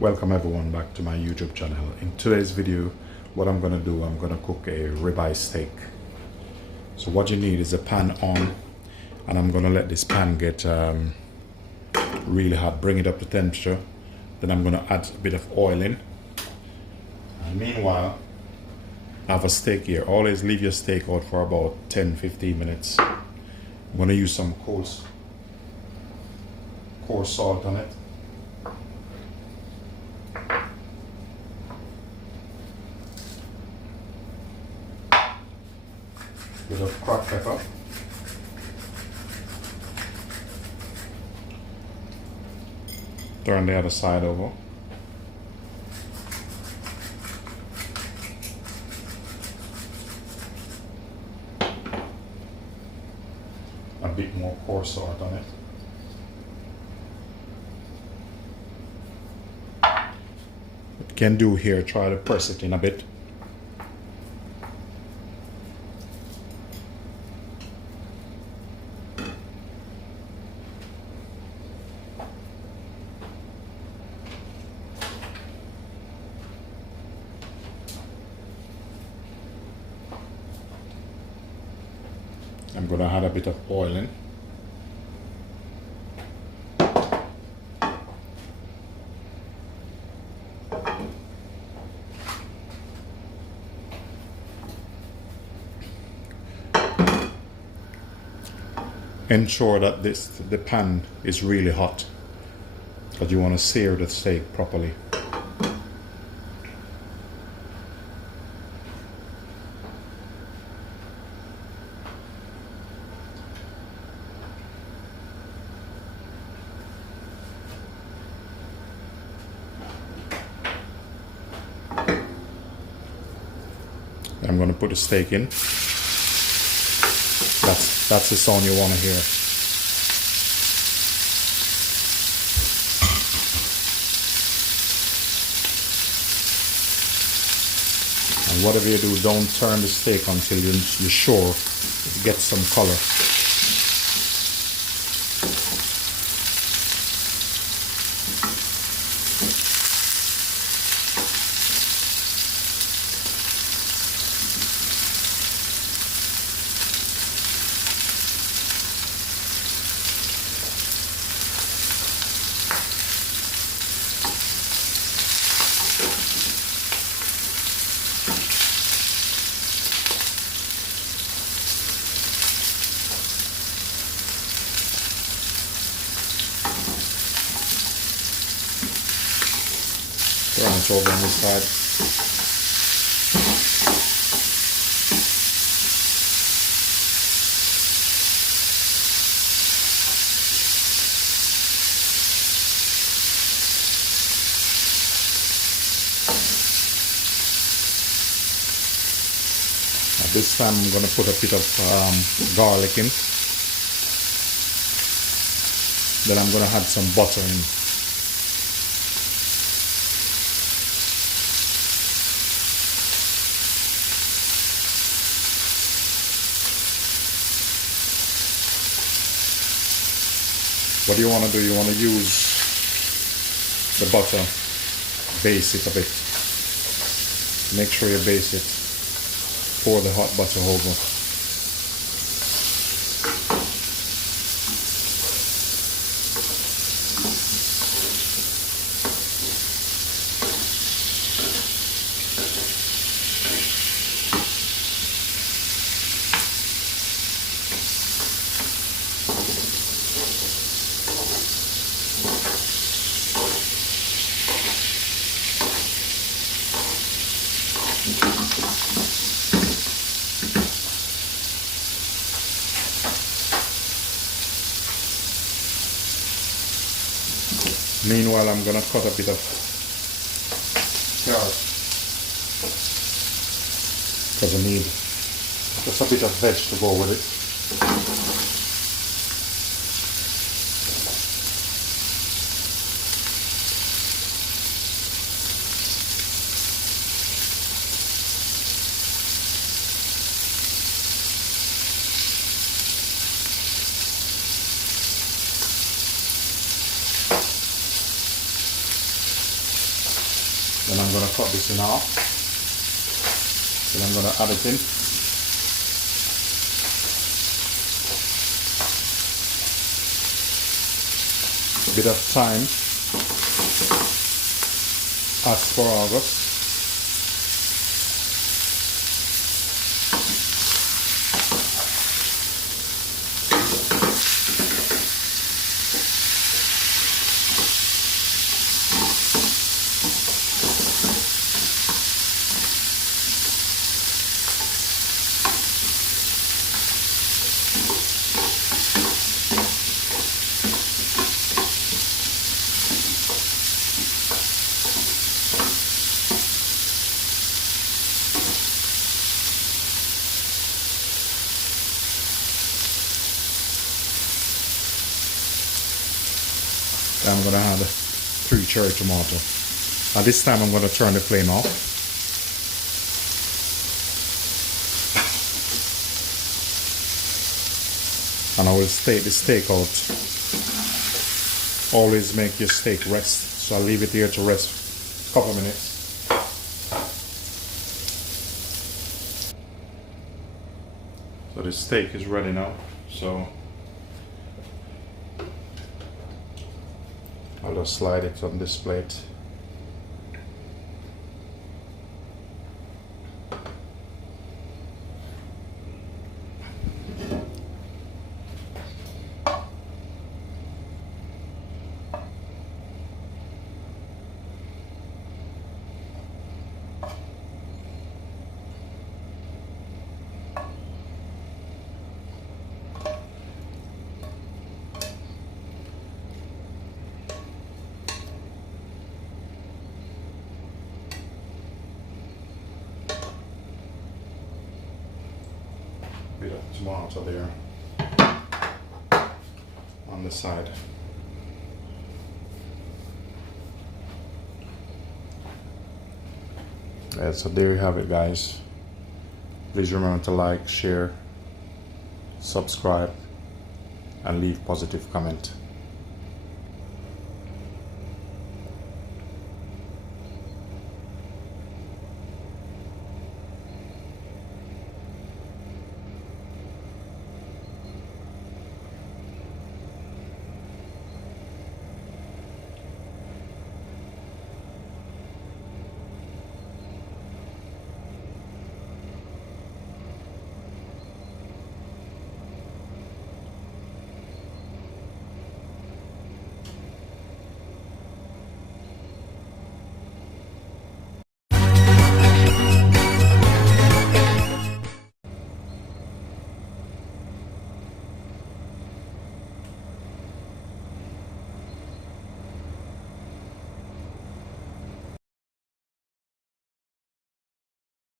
Welcome everyone back to my YouTube channel. In today's video, what I'm gonna do, I'm gonna cook a ribeye steak. So what you need is a pan on, and I'm gonna let this pan get really hot, bring it up to temperature. Then I'm gonna add a bit of oil in. And meanwhile, I have a steak here. Always leave your steak out for about 10-15 minutes. I'm gonna use some coarse salt on it. Bit of cracked pepper. Turn the other side over. A bit more coarse salt on it. What you can do here, try to press it in a bit. I'm going to add a bit of oil in. Ensure that the pan is really hot, because you want to sear the steak properly. I'm going to put the steak in. That's the sound you want to hear. And whatever you do, don't turn the steak until you're sure it gets some color. Turn it over on this side. Now this time I'm going to put a bit of garlic in. Then I'm going to add some butter in. What do you want to do? You want to use the butter, base it a bit. Make sure you base it. Pour the hot butter over. Meanwhile, I'm gonna cut a bit of carrot, because I need just a bit of veg to go with it. I'm going to cut this in half. Then I'm going to add it in. A bit of thyme, asparagus, I'm going to add 3 cherry tomatoes. At this time I'm going to turn the flame off. And I will take the steak out. Always make your steak rest. So I'll leave it here to rest a couple of minutes. So the steak is ready now. So I'll just slide it on this plate. Bit of tomato there on the side. Yeah, so there you have it, guys. Please remember to like, share, subscribe, and leave positive comment.